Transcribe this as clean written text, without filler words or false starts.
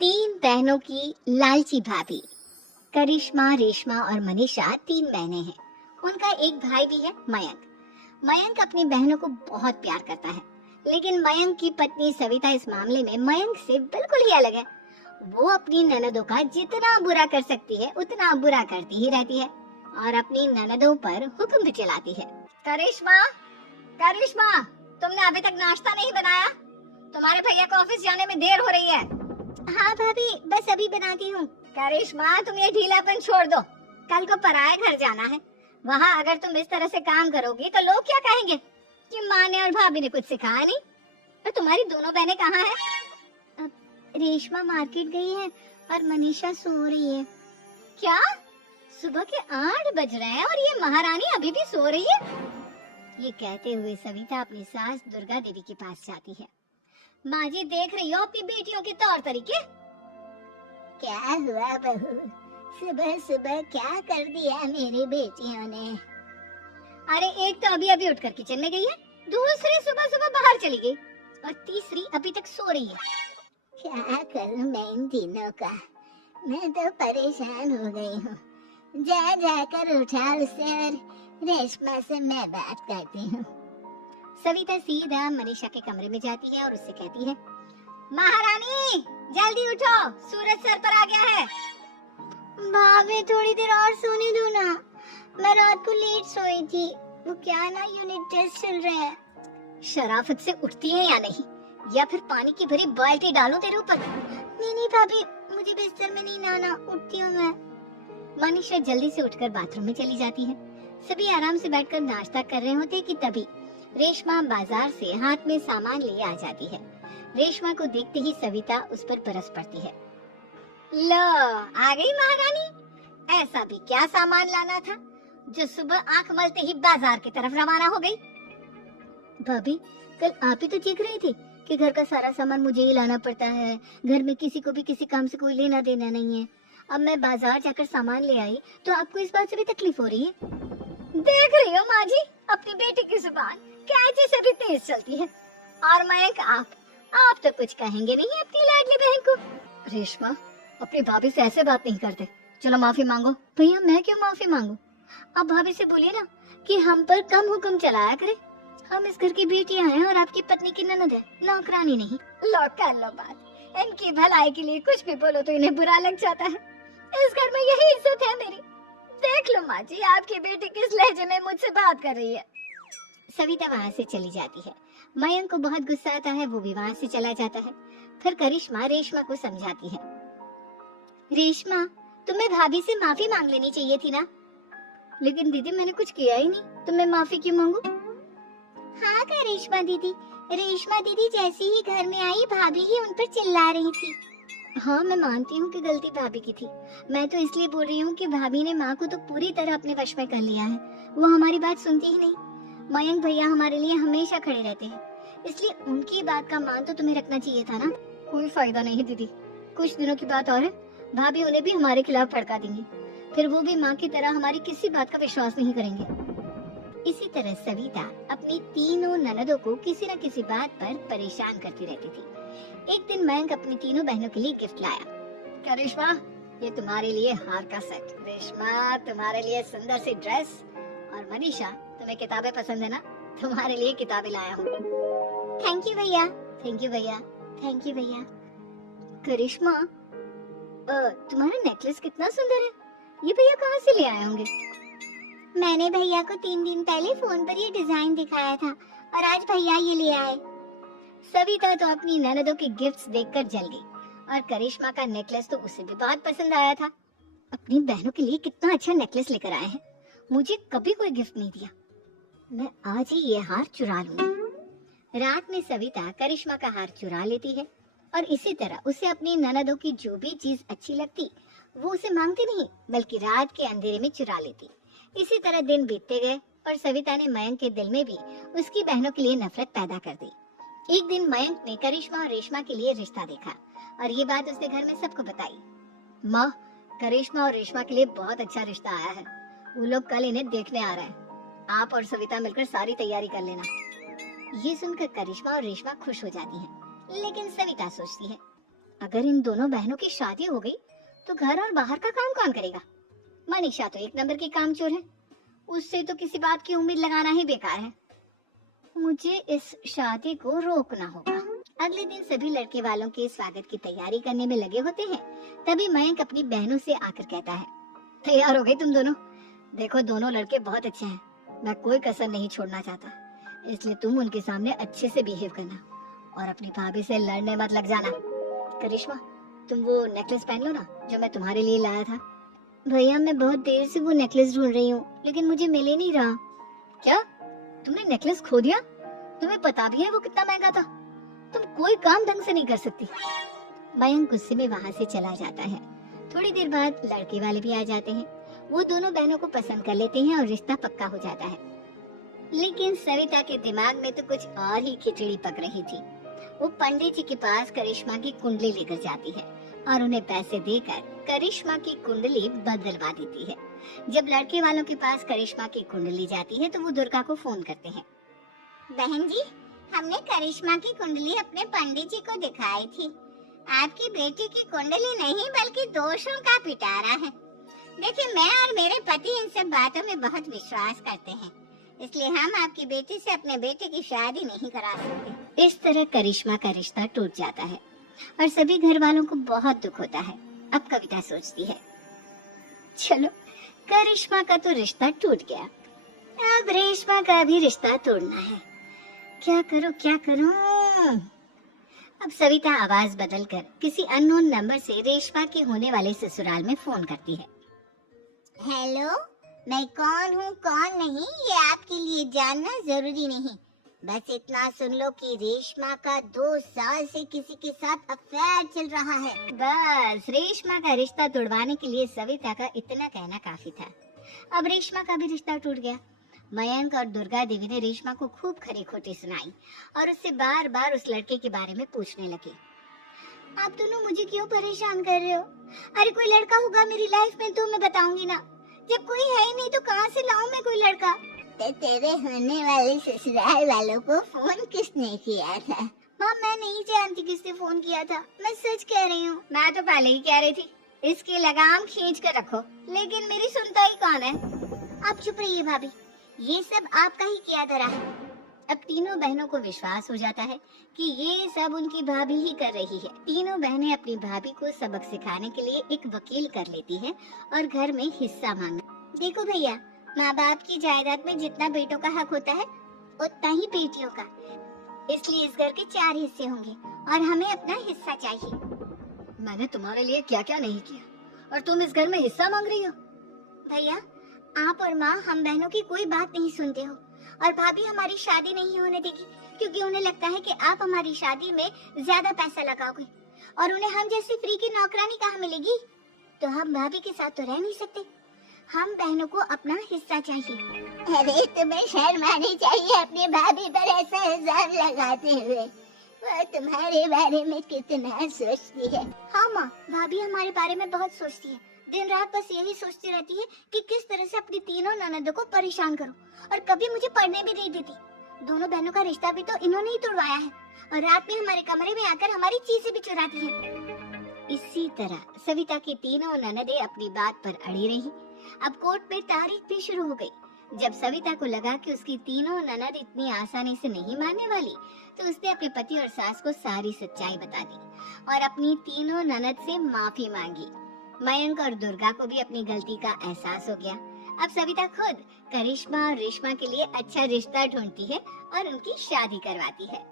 तीन बहनों की लालची भाभी। करिश्मा, रेशमा और मनीषा तीन बहनें हैं। उनका एक भाई भी है, मयंक। मयंक अपनी बहनों को बहुत प्यार करता है, लेकिन मयंक की पत्नी सविता इस मामले में मयंक से बिल्कुल ही अलग है। वो अपनी ननदों का जितना बुरा कर सकती है उतना बुरा करती ही रहती है और अपनी ननदों पर हुक्म भी चलाती है। करिश्मा, करिश्मा, तुमने अभी तक नाश्ता नहीं बनाया? तुम्हारे भैया को ऑफिस जाने में देर हो रही है। हाँ भाभी, बस अभी बनाती हूँ। करिश्मा, तुम ये ढीलापन छोड़ दो। कल को पराये घर जाना है। वहाँ अगर तुम इस तरह से काम करोगी तो लोग क्या कहेंगे कि माँ ने और भाभी ने कुछ सिखाया नहीं। तो तुम्हारी दोनों बहनें कहाँ हैं? रेशमा मार्केट गई है और मनीषा सो रही है। क्या? सुबह के 8 बज रहे हैं और ये महारानी अभी भी सो रही है? ये कहते हुए सविता अपनी सास दुर्गा देवी के पास जाती है। माँ जी, देख रही हो अपनी बेटियों के तौर तरीके? क्या हुआ बहू, सुबह सुबह क्या कर दिया मेरी बेटियों ने? अरे एक तो अभी अभी उठकर किचन में गई है, दूसरी सुबह सुबह बाहर चली गई और तीसरी अभी तक सो रही है। क्या करूं मैं इन तीनों का? मैं तो परेशान हो गई हूँ। जा जाकर उठा उसे और रेशमा से मैं बात करती हूँ। सविता सीधा मनीषा के कमरे में जाती है और उससे कहती है, महारानी जल्दी उठो, सूरज सर पर आ गया है। भाभी थोड़ी देर और सोने दो ना, मैं रात को लेट सोई थी। वो क्या ना, यूनिट टेस्ट चल रहा है। शराफत से उठती है या नहीं, या फिर पानी की भरी बाल्टी डालूं तेरे ऊपर? नहीं नहीं भाभी, मुझे बिस्तर में नहीं आना, उठती हूँ मैं। मनीषा जल्दी से उठकर बाथरूम में चली जाती है। सभी आराम से बैठकर नाश्ता कर रहे होते कि तभी रेशमा बाजार से हाथ में सामान लिए आ जाती है। रेशमा को देखते ही सविता उस पर बरस पड़ती है। लो, आ गई महारानी। ऐसा भी क्या सामान लाना था जो सुबह आंख मलते ही बाजार की तरफ रवाना हो गई? भाभी, कल आप ही तो चीख रही थी कि घर का सारा सामान मुझे ही लाना पड़ता है, घर में किसी को भी किसी काम से कोई लेना देना नहीं है। अब मैं बाजार जाकर सामान ले आई तो आपको इस बात से भी तकलीफ हो रही है? देख रही हो माँ जी, अपनी बेटी की जुबान कैंची से भी तेज चलती है। और मयंक, आप तो कुछ कहेंगे नहीं अपनी लाडली बहन को। रेशमा, अपनी भाभी से ऐसे बात नहीं करते। चलो माफी मांगो। भैया, मैं क्यों माफी मांगू? आप भाभी से बोलिए ना कि हम पर कम हुक्म चलाया करे। हम इस घर की बेटियां हैं और आपकी पत्नी की ननद है, नौकरानी नहीं। लो कर लो बात। इनकी भलाई के लिए कुछ भी बोलो तो इन्हें बुरा लग जाता है। इस घर में यही इज्जत है मेरी। देख लो माँ जी, आपकी बेटी किस लहजे में मुझसे बात कर रही है। सविता वहाँ से चली जाती है। मयंक को बहुत गुस्सा आता है, वो भी वहाँ से चला जाता है। फिर करिश्मा रेशमा को समझाती है, रेशमा, तुम्हें भाभी से माफी मांग लेनी चाहिए थी ना। लेकिन दीदी, मैंने कुछ किया ही नहीं, तो मैं माफी क्यों मांगू? हाँ करिश्मा दीदी, रेशमा दीदी जैसे ही घर में आई भाभी ही उन पर चिल्ला रही थी। हाँ, मैं मानती हूँ कि गलती भाभी की थी। मैं तो इसलिए बोल रही हूँ कि भाभी ने माँ को तो पूरी तरह अपने वश में कर लिया है। वो हमारी बात सुनती ही नहीं। मयंक भैया हमारे लिए हमेशा खड़े रहते हैं, इसलिए उनकी बात का मान तो तुम्हें रखना चाहिए था ना। कोई फायदा नहीं दीदी, कुछ दिनों की बात और है, भाभी उन्हें भी हमारे खिलाफ भड़का देंगी। फिर वो भी माँ की तरह हमारी किसी बात का विश्वास नहीं करेंगे। इसी तरह सविता अपनी तीनों ननदों को किसी न किसी बात पर परेशान करती रहती थी। एक दिन मयंक अपनी तीनों बहनों के लिए गिफ्ट लाया। करिश्मा, ये तुम्हारे लिए हार का सेट। रेशमा, तुम्हारे लिए सुंदर सी ड्रेस। और मनीषा, तुम्हें किताबें पसंद है ना, तुम्हारे लिए किताबें लाया हूँ। थैंक यू भैया, थैंक यू भैया, थैंक यू भैया। करिश्मा, तुम्हारा नेकलेस कितना सुंदर है, ये भैया कहाँ से ले आए होंगे? मैंने भैया को 3 दिन पहले फोन पर ये डिजाइन दिखाया था और आज भैया ये ले आए। सविता तो अपनी ननदों के गिफ्ट्स देखकर जल गई और करिश्मा का नेकलेस तो उसे भी बहुत पसंद आया था। अपनी बहनों के लिए कितना अच्छा नेकलेस लेकर आए हैं, मुझे कभी कोई गिफ्ट नहीं दिया। मैं आज ही ये हार चुरा लूंगी। रात में सविता करिश्मा का हार चुरा लेती है और इसी तरह उसे अपनी ननदों की जो भी चीज अच्छी लगती वो उसे मांगती नहीं, बल्कि रात के अंधेरे में चुरा लेती। इसी तरह दिन बीतते गए और सविता ने मयंक के दिल में भी उसकी बहनों के लिए नफरत पैदा कर दी। एक दिन मयंक ने करिश्मा और रेशमा के लिए रिश्ता देखा और ये बात उसने घर में सबको बताई। माँ, करिश्मा और रेशमा के लिए बहुत अच्छा रिश्ता आया है, वो लोग कल इन्हें देखने आ रहे हैं। आप और सविता मिलकर सारी तैयारी कर लेना। ये सुनकर करिश्मा और रेशमा खुश हो जाती हैं, लेकिन सविता सोचती है, अगर इन दोनों बहनों की शादी हो गई तो घर और बाहर का काम कौन करेगा? मनीषा तो एक नंबर की कामचोर है, उससे तो किसी बात की उम्मीद लगाना ही बेकार है। मुझे इस शादी को रोकना होगा। अगले दिन सभी लड़के वालों के स्वागत की तैयारी करने में लगे होते हैं। तभी मयंक अपनी बहनों से आकर कहता है, तैयार हो गई तुम दोनों? देखो दोनों लड़के बहुत अच्छे हैं, मैं कोई कसर नहीं छोड़ना चाहता, इसलिए तुम उनके सामने अच्छे से बिहेव करना और अपनी भाभी से लड़ने मत लग जाना। करिश्मा, तुम वो नेकलेस पहन लो ना जो मैं तुम्हारे लिए लाया था। भैया मैं बहुत देर से वो नेकलेस ढूंढ रही हूँ, लेकिन मुझे मिल ही नहीं रहा। क्या तुमने नेकलेस खो दिया? तुम्हें पता भी है वो कितना महंगा था? तुम कोई काम ढंग से नहीं कर सकती। मयंक गुस्से में वहाँ से चला जाता है। थोड़ी देर बाद लड़के वाले भी आ जाते हैं। वो दोनों बहनों को पसंद कर लेते हैं और रिश्ता पक्का हो जाता है। लेकिन सविता के दिमाग में तो कुछ और ही खिचड़ी पक रही थी। वो पंडित जी के पास करिश्मा की कुंडली लेकर जाती है और उन्हें पैसे देकर करिश्मा की कुंडली बदलवा देती है। जब लड़के वालों के पास करिश्मा की कुंडली जाती है तो वो दुर्गा को फोन करते हैं। बहन जी, हमने करिश्मा की कुंडली अपने पंडित जी को दिखाई थी। आपकी बेटी की कुंडली नहीं बल्कि दोषों का पिटारा है। देखिए, मैं और मेरे पति इन सब बातों में बहुत विश्वास करते हैं, इसलिए हम आपकी बेटी से अपने बेटे की शादी नहीं करा सकते। इस तरह करिश्मा का रिश्ता टूट जाता है और सभी घर वालों को बहुत दुख होता है। अब कविता सोचती है, चलो करिश्मा का तो रिश्ता टूट गया, अब रेशमा का भी रिश्ता तोड़ना है। क्या करूं क्या करूं? अब सविता आवाज बदलकर किसी अननोन नंबर से रेशमा के होने वाले ससुराल में फोन करती है। हेलो, मैं कौन हूँ कौन नहीं ये आपके लिए जानना जरूरी नहीं, बस इतना सुन लो कि रेशमा का 2 साल से किसी के साथ अफेयर चल रहा है। बस रेशमा का रिश्ता तोड़वाने के लिए सविता का इतना कहना काफी था। अब रेशमा का भी रिश्ता टूट गया। मयंक और दुर्गा देवी ने रेशमा को खूब खरी खोटी सुनाई और उससे बार बार उस लड़के के बारे में पूछने लगे। आप दोनों मुझे क्यों परेशान कर रहे हो? अरे कोई लड़का होगा मेरी लाइफ में तो मैं बताऊंगी ना, जब कोई है ही नहीं तो कहाँ से लाऊं मैं कोई लड़का? तेरे होने वाले ससुराल वालों को फोन किसने किया था? माँ मैं नहीं जानती किसने फोन किया था, मैं सच कह रही हूँ। मैं तो पहले ही कह रही थी इसकी लगाम खींच कर रखो, लेकिन मेरी सुनता ही कौन है। आप चुप रहिए भाभी, ये सब आपका ही किया धरा है। अब तीनों बहनों को विश्वास हो जाता है कि ये सब उनकी भाभी ही कर रही है। तीनों बहनें अपनी भाभी को सबक सिखाने के लिए एक वकील कर लेती हैं और घर में हिस्सा मांगा। देखो भैया, माँ बाप की जायदाद में जितना बेटों का हक होता है उतना ही बेटियों का, इसलिए इस घर के 4 हिस्से होंगे और हमें अपना हिस्सा चाहिए। मैंने तुम्हारे लिए क्या क्या नहीं किया और तुम इस घर में हिस्सा मांग रही हो? भैया, आप और माँ हम बहनों की कोई बात नहीं सुनते हो और भाभी हमारी शादी नहीं होने देगी क्योंकि उन्हें लगता है कि आप हमारी शादी में ज्यादा पैसा लगाओगे और उन्हें हम जैसी फ्री की नौकरानी कहाँ मिलेगी। तो हम भाभी के साथ तो रह नहीं सकते, हम बहनों को अपना हिस्सा चाहिए। अरे तुम्हें शर्म आनी चाहिए अपनी भाभी पर ऐसा इल्जाम लगाते हुए, वो तुम्हारे बारे में कितना सोचती है। हाँ माँ, भाभी हमारे बारे में बहुत सोचती है, दिन रात बस यही सोचती रहती है कि किस तरह से अपनी तीनों ननदों को परेशान करूं और कभी मुझे पढ़ने भी नहीं देती। दोनों बहनों का रिश्ता भी तो इन्होंने ही तोड़वाया है और रात में हमारे कमरे में आकर हमारी चीजें भी चुराती हैं। इसी तरह सविता की तीनों ननदें अपनी बात पर अड़ी रही। अब कोर्ट में तारीख भी शुरू हो गई। जब सविता को लगा कि उसकी तीनों ननद इतनी आसानी से नहीं मानने वाली, तो उसने अपने पति और सास को सारी सच्चाई बता दी और अपनी तीनों ननद से माफी मांगी। मयंक और दुर्गा को भी अपनी गलती का एहसास हो गया। अब सविता खुद करिश्मा और रेशमा के लिए अच्छा रिश्ता ढूंढती है और उनकी शादी करवाती है।